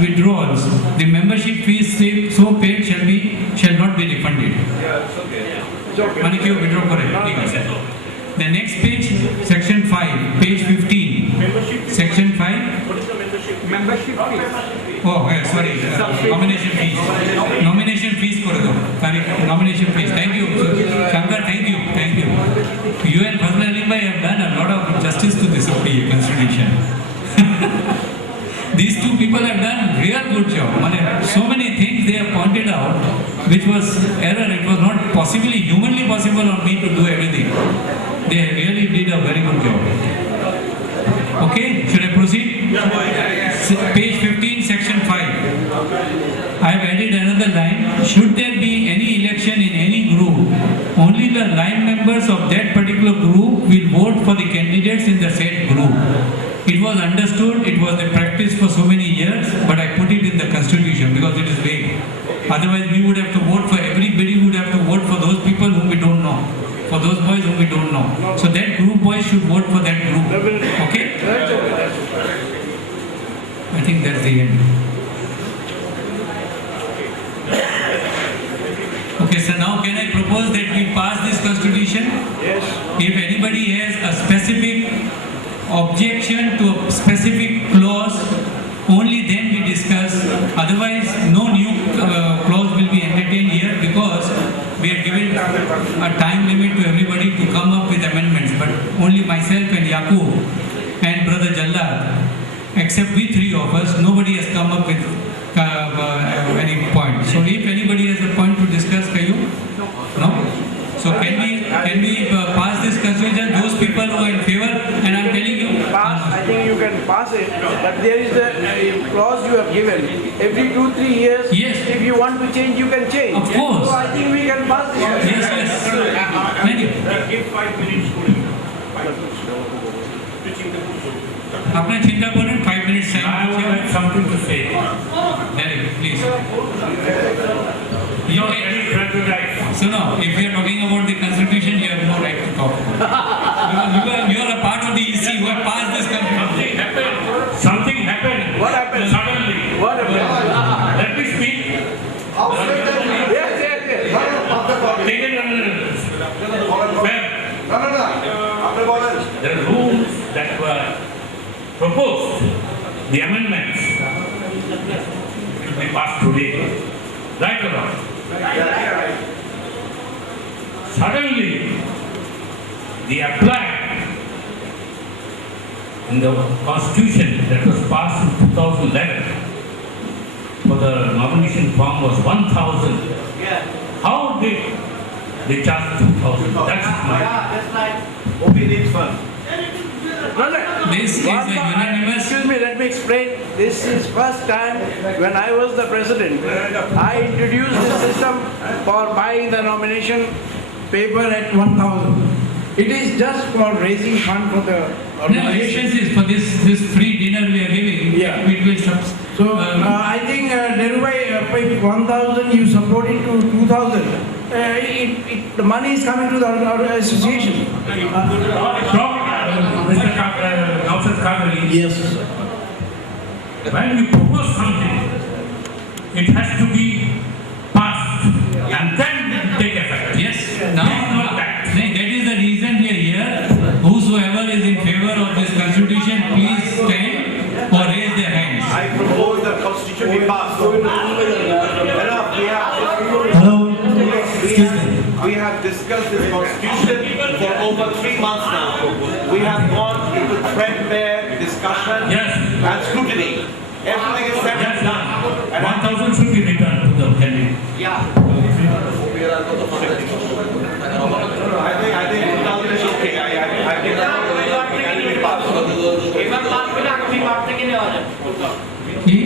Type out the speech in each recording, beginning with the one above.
withdrawals, the membership fees so paid shall not be refunded. Money क्यों withdraw करे? ठीक है sir. The next page, section 5, page 15. Section 5. What is the membership? Membership fees. Oh, sorry. Nomination fees. Nomination fees करे दो. Sorry, nomination fees. Thank you, Shankar. Thank you. You and Fazl Ali bhai have done a lot of justice to this OPA constitution. These two people have done real good job. So many things they have pointed out, which was error. It was not possibly humanly possible on me to do everything. They really did a very good job. Okay, should I proceed? Page 15, section 5. I have added another line. Should there be any election in any group, only the line members of that particular group will vote for the candidates in the said group. It was understood, it was the practice for so many years, but I put it in the constitution because it is vague. Otherwise, we would have to vote for everybody, would have to vote for those people whom we don't know. For those boys whom we don't know. So that group boys should vote for that group. Okay? I think that's the end. Okay, so now can I propose that we pass this constitution? Yes. If anybody has a specific objection to a specific clause, only then we discuss. Otherwise, no new clause will be entertained here because we are given a time limit to everybody to come up with amendments. But only myself and Yaqub and Brother Jallad, except we three of us, nobody has come up with any point. So if anybody has a point to discuss, can you? No? So can we pass this constitution? Those people who are in favor, and I'm telling you, I think you can pass it, but there is a clause you have given. Every 2-3 years, Yes. if you want to change, you can change. Of course. So I think we can pass this. yes. Thank you. Give 5 minutes to him. 5 minutes. आपने चिंता करें 5 minutes I time. have something to say. Derek, please. You are very right. So now, if you are talking about the constitution, you have no right to talk. you are a part of the EC who have passed this constitution. Something happened. What happened? Suddenly. What happened? Let me speak. Yes. Take it fair. The rules that were proposed, the amendments, will be passed today. Right or wrong? Suddenly, they applied in the constitution that was passed in 2011 for the nomination form was 1,000. How did they charge 2,000? That's my... That's right. Opinions first. This is a unanimous. Excuse me, let me explain. This is first time when I was the president. I introduced this system for buying the nomination paper at 1,000. It is just for raising fund for the No, organization. expenses for this free dinner we are giving. Yeah. It will So I think Nerubai, if 1,000 you support it to 2,000, the money is coming to the association. Mr. Naushat Kadri, Yes. when you propose something, it has to be passed and then it will take effect. Yes. Now, Not that. that is the reason we are here. Whosoever is in favor of this constitution, please stand or raise their hands. I propose the constitution be passed. Hello, excuse me. We have discussed this constitution for over 3 months now. We have gone into threadbare discussion Yes. and scrutiny. Everything is said Yes, and done. And 1,000 should be returned to the candidate. I think 2,000 is okay. I think that can be passed. এবার pass করে আগামী মাস থেকে নেওয়া যাবে কি?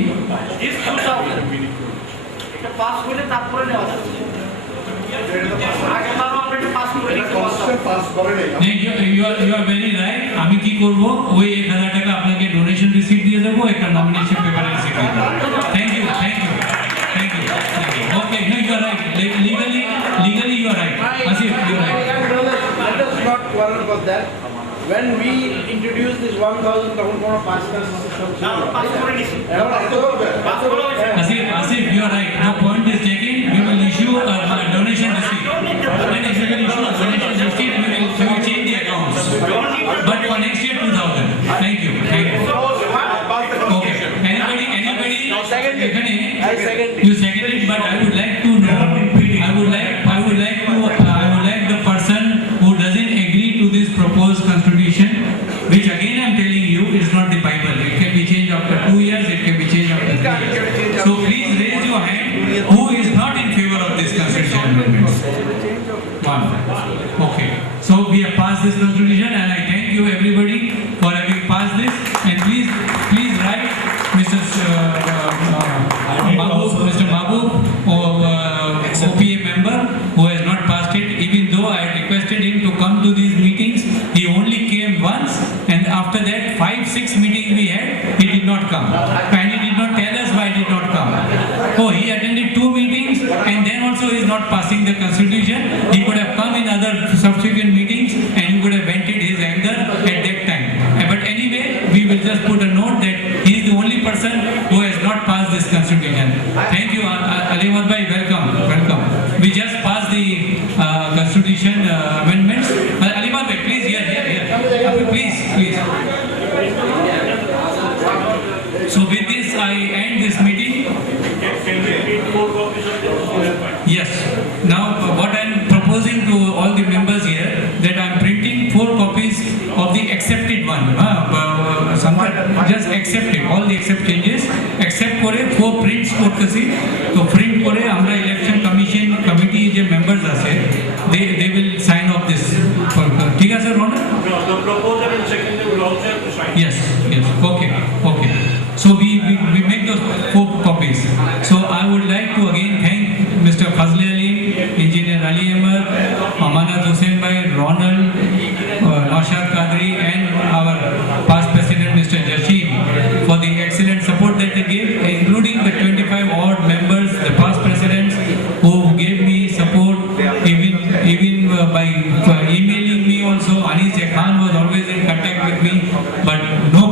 This 2000 এটা pass করে তারপরে নেওয়া যাবে আগে বারো আমরা এটা পাস করে নিতে You are very right. আমি কি করব? ওই 1000 টাকা আপনাকে ডোনেশন রিসিপ্ট দিয়ে দেবো, একটা নমিনেশন পেপার রিসিপ্ট দিয়ে দেবো। Thank you. Okay, no, you are right. Legally you are right. Asif, you are right. Let us not quarrel about that. When we introduced this 1,000 তখন কোনো পাস পাস করে নিছি এখন এত you are right. The point is taken. We will issue a donation receipt. And if we will issue a donation receipt, we will change the accounts. But for next year, 2,000. Thank you. Thank you. Okay. Anybody? I second it. You seconded, but I would like to know. I would like the person who doesn't agree to this proposed constitution, which again I am telling you is not the Bible. It can be changed after 2 years. It can be changed after 3 years. So please raise your hand. Who is not in favor of this constitution amendment? One. Okay. So we have passed this constitution, and I thank you everybody for having passed this. And please write Mr. Mahbub, OPA member who has not passed it. Even though I had requested him to come to these meetings, he only came once, and after that 5-6 meetings we had, he did not come. And he did not tell us why he did not come. Oh, he attended 2 meetings, and then also he is not passing the constitution. He could have come in other subsequent meetings, and he could have vented his anger at that time. But anyway, we will just put a note that he is the only person who has not passed this constitution. Thank you, Ali Ahmad bhai. Welcome. We just passed the constitution amendments. Ali Ahmad bhai, please, here. Please. So with this, I end this meeting. Yes. Now, what I am proposing to all the members here, that I am printing 4 copies of the accepted one. Just accept it, all the accept changes, accept করে 4 prints করতেছি। তো print করে আমরা election commission committee যে members আছে, they will sign off this. ঠিক আছে রোনা? No, the proposer and secretary will also have to sign. Yes. Okay. So we make those 4 copies. So I would like to again thank Mr. Fazli Ali, Engineer Ali Ahmed, Amanat Hussain bhai, Ronald, Naushad Qadri, and our past president Mr. Jasheem for the excellent support that they gave, including the 25 odd members, the past presidents who gave me support, even by emailing me also. Anis Khan was always in contact with me, but no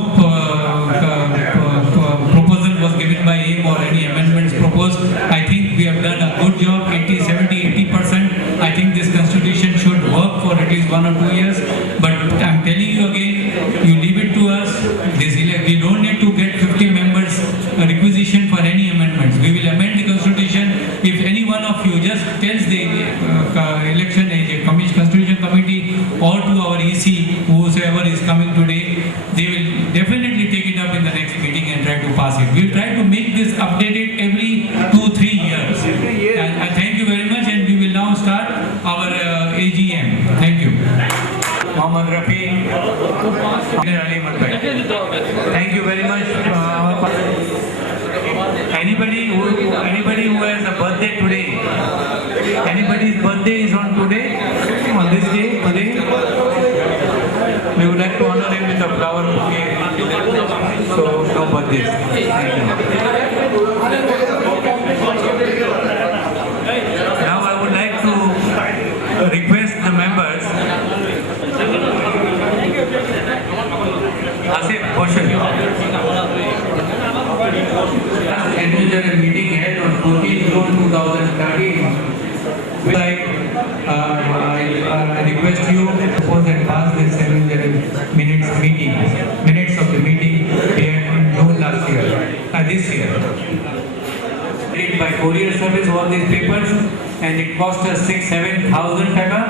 proposal was given by him or any amendments proposed. I think we have done a good job, 80%. I think this constitution should work for at least 1 or 2 years. But I'm telling you again, you leave it to us. We don't need to get 50 members requisition for any amendments. We will amend the constitution. If any one of you just tells the election constitution committee or to our EC, whosoever is coming today, they will definitely take it up in the next meeting and try to pass it. We'll try to make this updated every 2-3 years. And I thank you very much, and we will now start our AGM. Thank you. Mohammed Rafi, Ali Ahmad bhai. Thank you very much. Anybody who has a birthday today, anybody's birthday is on today, on this day, today, we would like to honor him with a flower bouquet. So, no birthdays. Thank you. Now I would like to request the members. Asif, question. Annual meeting held on 14th June 2013. I request you to propose and pass this annual minutes of the meeting here in June this year. Read by courier service all these papers, and it cost us 6,000-7,000 taka,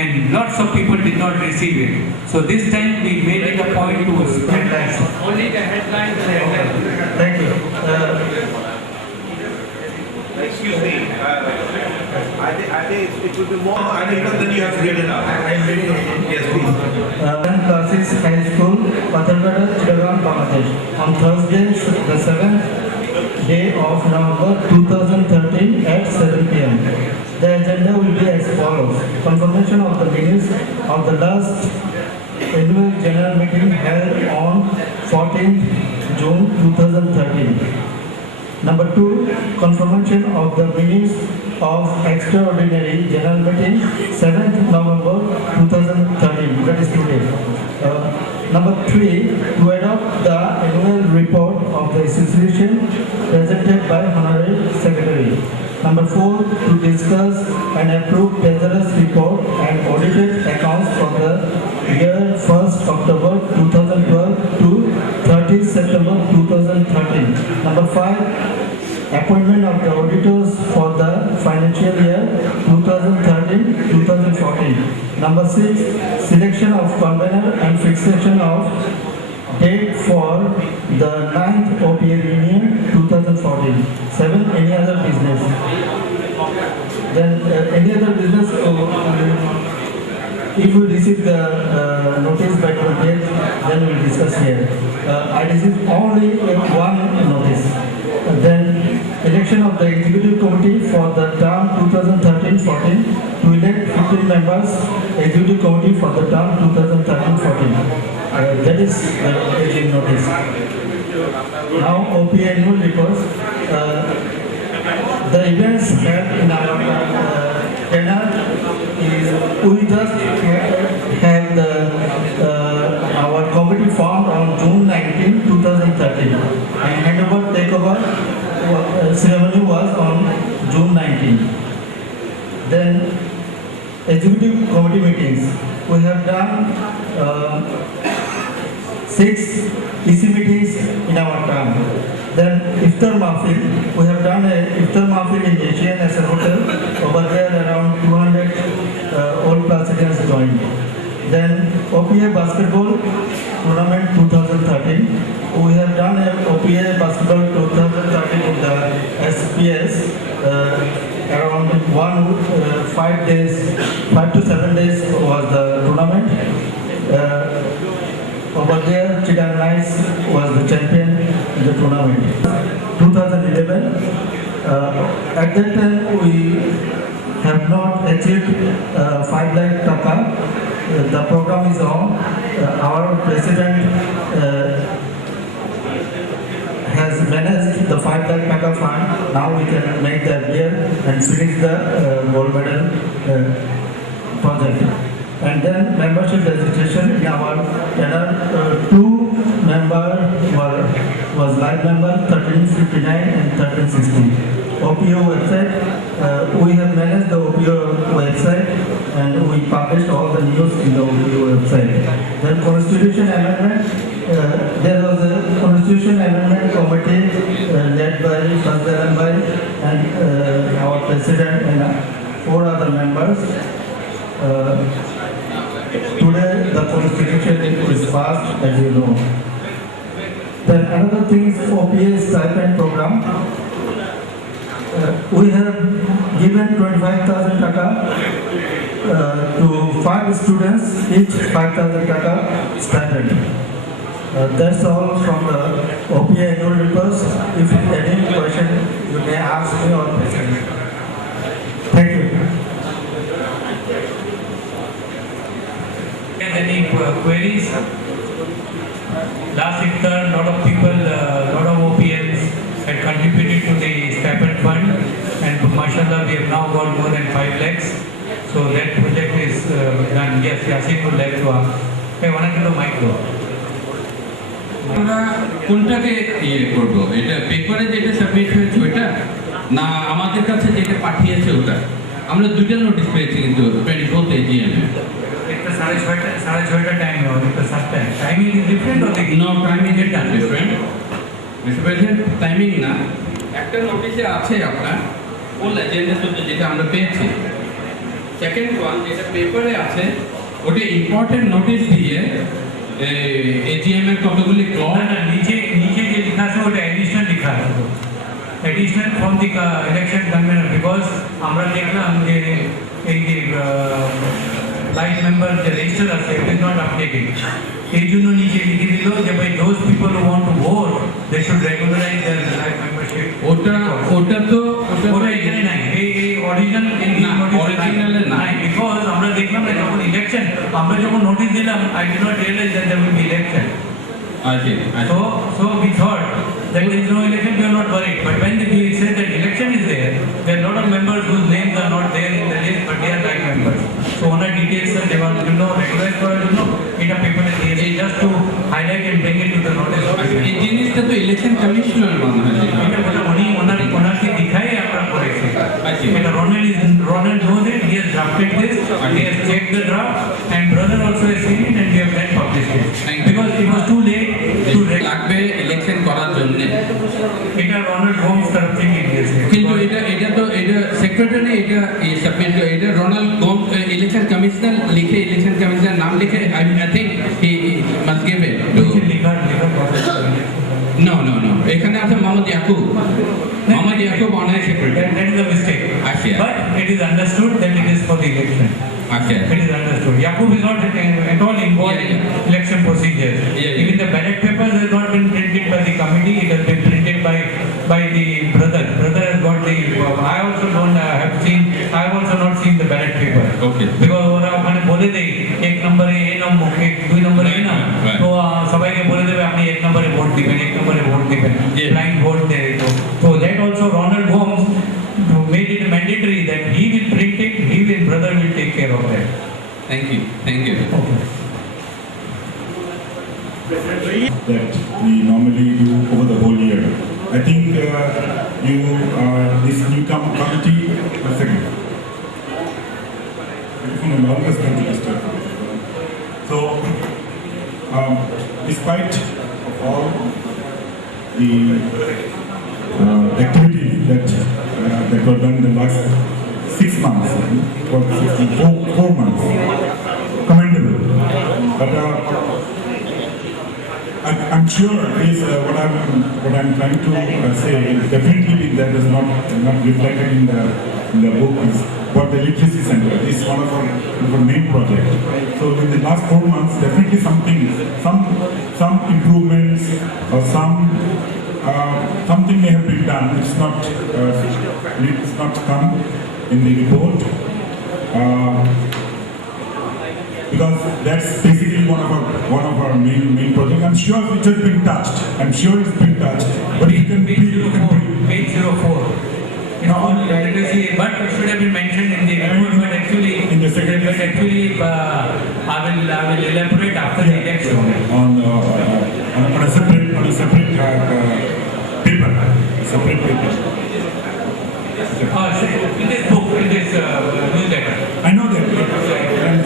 and lots of people did not receive it. So this time we made it a point to headlines. Only the headlines. Thank you. Excuse me, I think it would be more, I think then you have to read it out. I'm reading it. Yes, please. Classes High School, Pathargada, Chittagong, Bangladesh. On Thursday, the 7th day of November 2013 at 7 p.m. The agenda will be as follows. Confirmation of the minutes of the last annual general meeting held on 14th June 2013. Number 2, confirmation of the minutes of extraordinary general meeting 7th November 2013, that is today. Number 3, to adopt the annual report of the association presented by Honorary Secretary. Number 4, to discuss and approve treasurer's report and audited accounts for the year 1st October 2012 to 30th September 2013. Number 5, appointment of the auditors for the financial year 2013-2014. Number 6, selection of convener and fixation of date for the 9th OPA reunion 2014. 7, any other business. Then any other business, if we receive the notice by 28th, then we will discuss here. I received only one notice. Then election of the executive committee for the term 2013-14 to elect 15 members, executive committee for the term 2013-14. That is AGM notice. Now OPA annual reports. The events held in our tenure is we just have our committee formed on June 19, 2013, and handover takeover ceremony was on June 19. Then executive committee meetings. We have done 6 EC meetings in our term. Then Iftar Mahfil, we have done a Iftar Mahfil in AGM as a hotel. Over there around 200 old classicans joined. Then OPA basketball tournament 2013. We have done a OPA basketball 2013 in the SPS. Around 5 to 7 days was the tournament. Over there, Chittagong Knights was the champion in the tournament. 2011, at that time we have not achieved 5 lakh taka. The program is on. Our president has managed the 5 lakh taka fund. Now we can make the year and finish the gold medal project. And then membership registration in our tenor, 2 members was live member 1359 and 1360. OPO website, we have managed the OPO website and we published all the news in the OPO website. Then constitution amendment, there was a constitution amendment committee led by Fazlan Bhai and our president and 4 other members. Today the constitution is passed, as you know. Then another thing is OPA stipend program. We have given 25,000 taka to 5 students, each 5,000 taka stipend. That's all from the OPA annual reports. If any question, you may ask me or present. Thank you. Any queries? Last Iftar, a lot of people, lot of OPMs had contributed to the stipend fund, and mashallah we have now got more than 5 lakhs. So that project is done. Yes, Yasin would like to ask. Hey, one to the mic though. আমরা কোনটাকে ইয়ে করব, এটা পেপারে যেটা submit হয়েছে ওটা না আমাদের কাছে যেটা পাঠিয়েছে ওটা? আমরা দুইটা নোটিশ পেয়েছি কিন্তু 24th AGM এ। একটা 6:30 টাইম और একটা 7 time. Timing is different or no timing is different. Mister President, timing না, একটা নোটিশে আছে আপনার ফুল এজেন্ডা শুধু যেটা আমরা পেয়েছি। সেকেন্ড ওয়ান যেটা পেপারে আছে ওটা ইম্পর্টেন্ট নোটিশ দিয়ে AGM এর কতগুলি ক্লজ না নিচে যে লেখা আছে ওটা এডিশনাল লেখা আছে, additional from the election convenor, because আমরা দেখলাম যে এই যে লাইভ মেম্বার যে রেজিস্টার আছে ইট ইজ নট আপডেটেড। এই জন্য নিচে লিখে দিল যে ভাই those people who want to vote they should regularize their live membership. ওটা তো ওটা এখানে নাই, এই অরিজিনাল অরিজিনালে নাই, বিকজ আমরা দেখলাম না যখন ইলেকশন আমরা যখন নোটিশ দিলাম I did not realize that there will be election. So we thought that there is no election, we are not worried. But when we said that election is there are a lot of members whose names are not there in the list, but they are right members. So on our details, they want to know, regularize for it a paper is just to highlight and bring it to the notice. এই জিনিসটা তো election commissioner মনে হয় এটা ওনাকে দেখাই আমরা করেছি। এটা রনাল্ড হোমস তরফ থেকে গিয়েছে কিন্তু এটা তো সেক্রেটারি সাবমিট এটা রোনাল্ড গোমস ইলেকশন কমিশনার লিখে ইলেকশন কমিশনার নাম লিখে I think he must give it to লিখার নো এখানে আছে Mohammad Yakub honorary secretary that is a mistake. Actually, But it is understood that it is for the election. আচ্ছা It is understood. Yaqub is not at all involved in election procedures. Yeah. Even the ballot papers has not been printed by the committee. It has been printed by the brother. Brother has got the. I also don't have seen. I have also not seen the ballot paper. Okay. Because ওরা ওখানে বলে দেয় এক নম্বরে এ নম্বর এক দুই নম্বরে এই নাম Right. তো সবাইকে বলে দেবে আপনি এক নম্বরে ভোট দিবেন এক নম্বরে ভোট দিবেন Yeah. ব্লাইন্ড ভোট দেয় তো that also Ronald Holmes made it mandatory that he will print it, his brother will take care of that. Thank you that we normally do over the whole year. I think this new committee, one second. I'm always going to disturb. So, despite of all the activities that were done in the last 6 months, or 4 months, commendable. But I'm sure is what I'm trying to say. Definitely, that is not reflected in the book. Is what the literacy center is one of our main projects. So in the last 4 months, definitely some improvements or something may have been done. It's not come in the report. Because that's basically one of our main projects. I'm sure it has been touched. But you can Page 04. You know, on literacy, but it should have been mentioned in the report, but actually, In the second- but actually, I will elaborate after the election. on a separate paper. In this book, in this newsletter. I know that.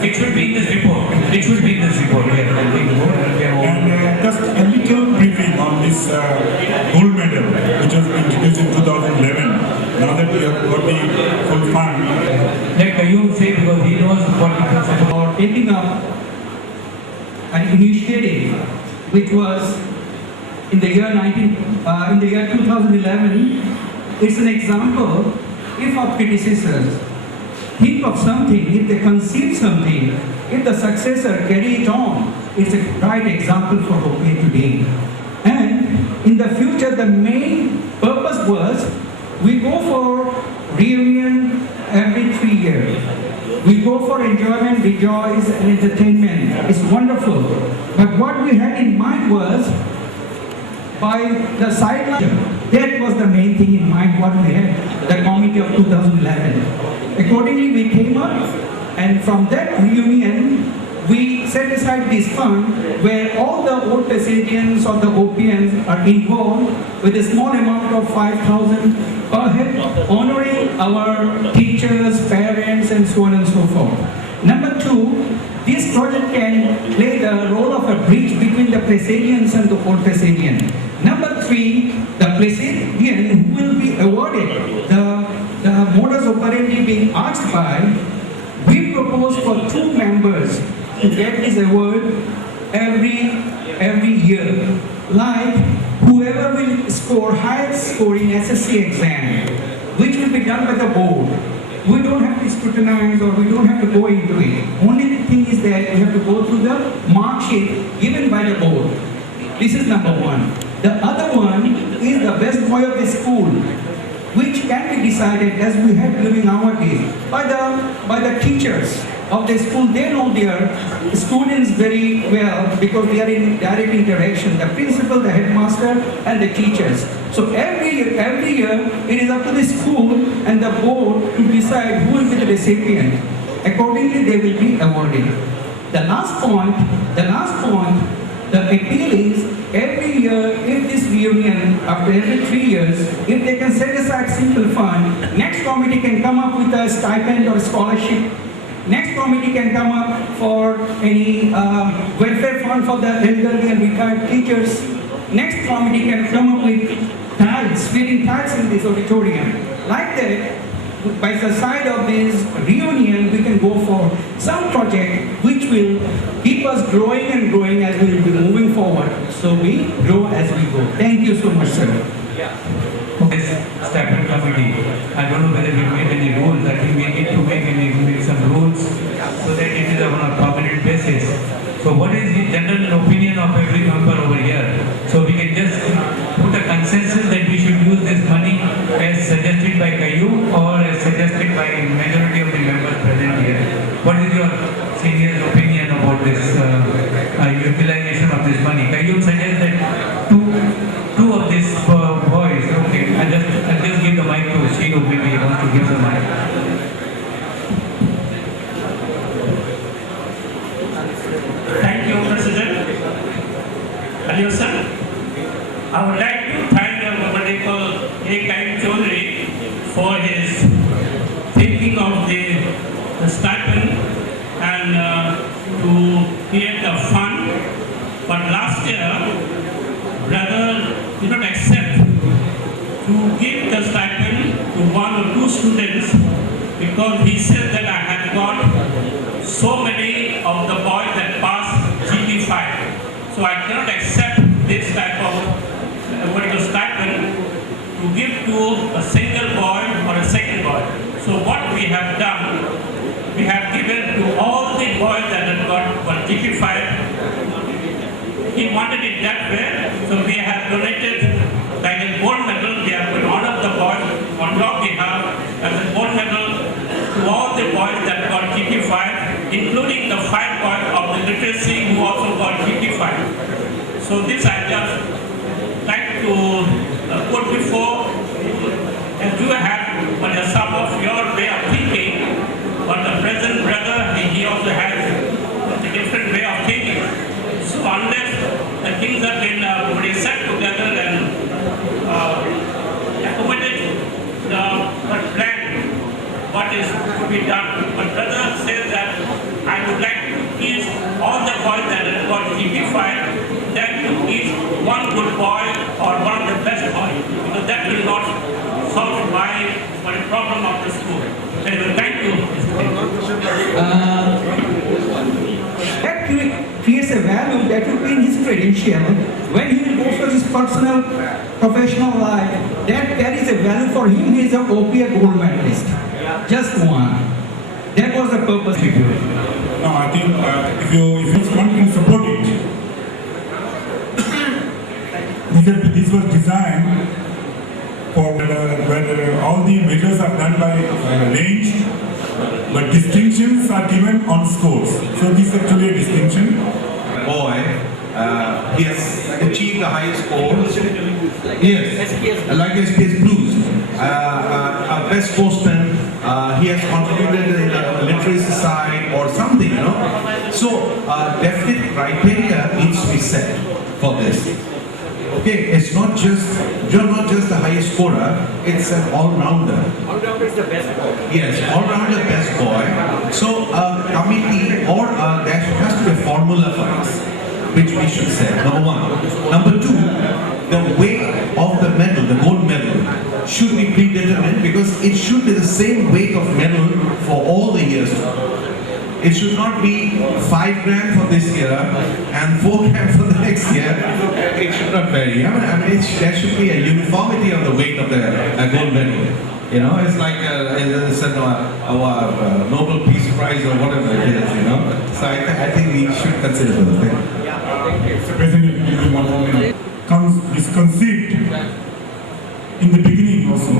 It should be in this report. It should be in this report. Yes, I think the board can And just a little briefing on this gold medal, which was introduced in 2011. Now that we have got the full fund, let Kayyum say because he knows what it is about. or taking up an initiative which was in the year 2011. It's an example. If our predecessors think of something, if they conceive something, if the successor carry it on, it's a right example for OPA today. And in the future, the main purpose was we go for reunion every 3 years. We go for enjoyment, rejoice, and entertainment. It's wonderful. But what we had in mind was by the sideline. That was the main thing in mind what we had, the committee of 2011. Accordingly, we came up, and from that reunion, we set aside this fund where all the old Passadians or the OPNs are involved with a small amount of 5,000 per head, honoring our teachers, parents, and so on and so forth. Number 2, this project can play the role of a bridge between the Passadians and the old Passadian. Number 3, the Passadian who will be awarded the modus operandi being asked by, we propose for 2 members to get this award every year. Like whoever will score highest score in SSC exam, which will be done by the board. We don't have to scrutinize or we don't have to go into it. Only the thing is that we have to go through the mark sheet given by the board. This is number 1. The other one is the best boy of the school, which can be decided as we had during our days by the teachers of the school. They know their students very well because they are in direct interaction, the principal, the headmaster, and the teachers. So every year it is up to the school and the board to decide who will be the recipient. Accordingly, they will be awarded. The last point, the appeal is every year, if this reunion, after every 3 years, if they can set aside simple fund, next committee can come up with a stipend or scholarship. Next committee can come up for any welfare fund for the elderly and retired teachers. Next committee can come up with tiles sweating tights in this auditorium. Like that, by the side of this reunion, we can go for some project which will keep us growing and growing as we will be moving forward. So we grow as we go. Thank you so much, sir. This stipend committee, I don't know whether we made any rules. I think we need to make some rules so that it is on a permanent basis. So what is the general opinion of every member over here? So we can just put a consensus that we should use this money as suggested by Kayyum or as suggested by majority of the members present here. What is your senior's opinion about this utilization of this money? Kayyum suggests that two of these boys, okay, I'll just give the mic to Shiru, maybe he wants to give the mic. Thank you, President. Hello, sir. I would like to thank the medical A. Chaudhary for his thinking of the stipend and to create a fund. But last year, brother did not accept to give the stipend to one or two students because he said that I had got so many of the boys that passed GP5. So I cannot accept this type of stipend to give to a single boy or a second boy. So what we have done, we have given to all the boys that have got GP5. He wanted it that way, so we have donated like a gold medal. We have put all of the boys on top. We have as a gold medal to all the boys that got GP5, including the 5 boys of the literacy who also got GP5. So this I just like to put before, as you have some of your way of thinking, but the present brother, he also has a different way of thinking. So unless the things have been set together and accommodated the plan, what is to be done. But brother says that I would like to teach all the boys that have got GP5, then to teach one good boy or one of the best boys, because that will not solve my problem of the school. Anyway, thank you. That creates a value that will be in his credential. When he will go for his personal, professional life, that carries a value for him. He is an OPA gold medalist. Just one. That was the purpose. No, I think if one can support it, this was designed for where all the measures are done by range, but distinctions are given on scores. So this is actually a distinction. Boy, he has achieved the highest score. Yes, like SPS Blues. Best sportsman, he has contributed in the literacy side or something, you know. So, definite criteria needs to be set for this. Okay, it's not just, you're not just the highest scorer, it's an all-rounder. All-rounder is the best boy. Yes, all-rounder best boy. So, committee or there has to be a formula for us, which we should set, number one. Number two, the weight of the medal, the gold medal, should be predetermined because it should be the same weight of medal for all the years. It should not be 5 grand for this year and 4 grand for the next year. It should not vary. I mean, there should be a uniformity of the weight of the gold medal. You know, it's like our Nobel Peace Prize or whatever it is, you know. So I think we should consider those things. Mr. President, this conceived in the beginning also.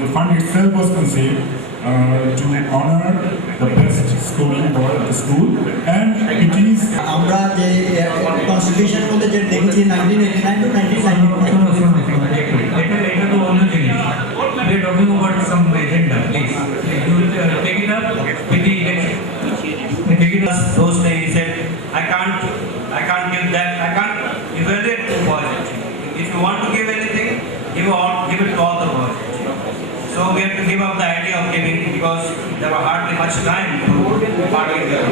The fund itself was conceived to honor the best scoring boy at the school, and it is. আমরা যে constitution মধ্যে যে দেখেছি 1989 to 1999 এটা তো অন্য জিনিস। We are talking about some agenda, please. You will take it up with the election. Take it up. Those days he said, I can't give that, I can't evaluate the boys. If you want to give anything, give it to all the boys. So we have to give up the idea of giving because there were hardly much time to party there.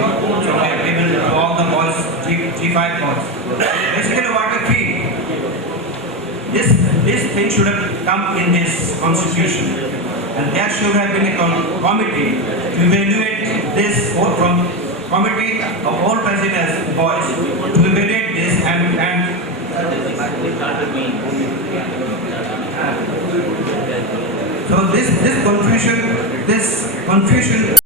So we have given to all the boys, G5 boys. Basically what I feel, this this thing should have come in this constitution. And there should have been a committee to evaluate this or from committee of all presidents boys to evaluate this and so this confusion